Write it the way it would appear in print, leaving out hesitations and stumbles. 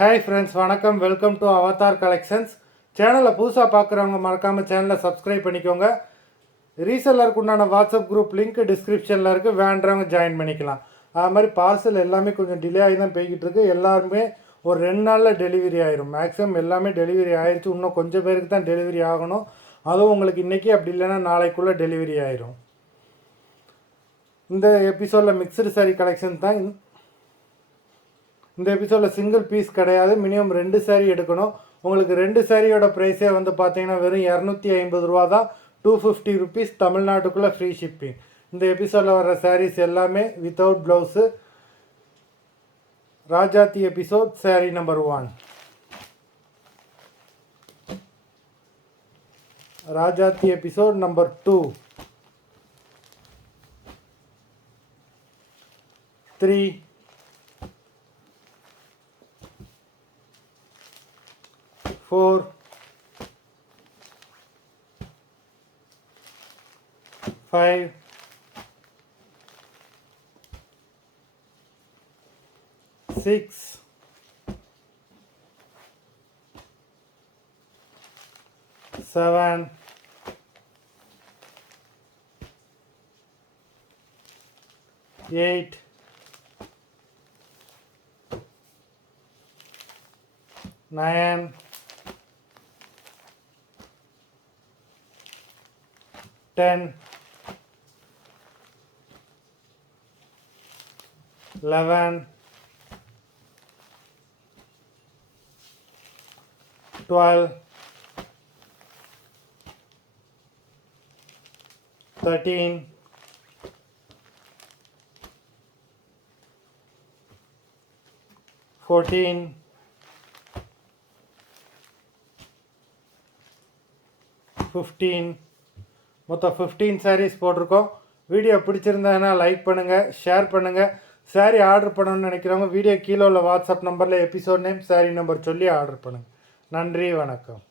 Hi friends, வணக்கம். Welcome to Avatar collections. சேனலை புதுசாக பார்க்குறவங்க மறக்காமல் சேனலை சப்ஸ்கிரைப் பண்ணிக்கோங்க. ரீசெல்லருக்கு உண்டான வாட்ஸ்அப் குரூப் லிங்க் டிஸ்கிரிப்ஷனில் இருக்குது, வேண்டுறவங்க ஜாயின் பண்ணிக்கலாம். அது மாதிரி பார்சல் எல்லாமே கொஞ்சம் டிலே ஆகி தான் போய்கிட்டு இருக்குது. எல்லாருமே ஒரு 2 நாளில் டெலிவரி ஆயிரும். மேக்ஸிமம் எல்லாமே டெலிவரி ஆயிடுச்சு. இன்னும் கொஞ்சம் பேருக்கு தான் டெலிவரி ஆகணும். அதுவும் உங்களுக்கு இன்றைக்கி அப்படி இல்லைன்னா நாளைக்குள்ளே டெலிவரி ஆயிரும். இந்த எபிசோடில் மிக்சடு சாரீ கலெக்ஷன் தான். இந்த எபிசோடில் சிங்கிள் பீஸ் கிடையாது, மினிமம் 2 சாரீ எடுக்கணும். உங்களுக்கு 2 சாரியோட ப்ரைஸே வந்து பார்த்தீங்கன்னா வெறும் 250 ரூபா தான். 250 ருபீஸ் தமிழ்நாட்டுக்குள்ளே ஃப்ரீ ஷிப்பிங். இந்த எபிசோடில் வர சாரீஸ் எல்லாமே without blouse. Rajathi episode sari number 1. Rajathi episode number 2, 3, 4, 5, 6, 7, 8, 9, 10, 11, 12, 13, 14, 15. மொத்தம் 15 சாரீஸ் போட்டிருக்கோம். வீடியோ பிடிச்சிருந்ததுன்னா லைக் பண்ணுங்கள், ஷேர் பண்ணுங்கள். சாரீ ஆர்டர் பண்ணணும்னு நினைக்கிறவங்க வீடியோ கீழே உள்ள வாட்ஸ்அப் நம்பரில் எபிசோட் நேம், சாரீ நம்பர் சொல்லி ஆர்டர் பண்ணுங்கள். நன்றி, வணக்கம்.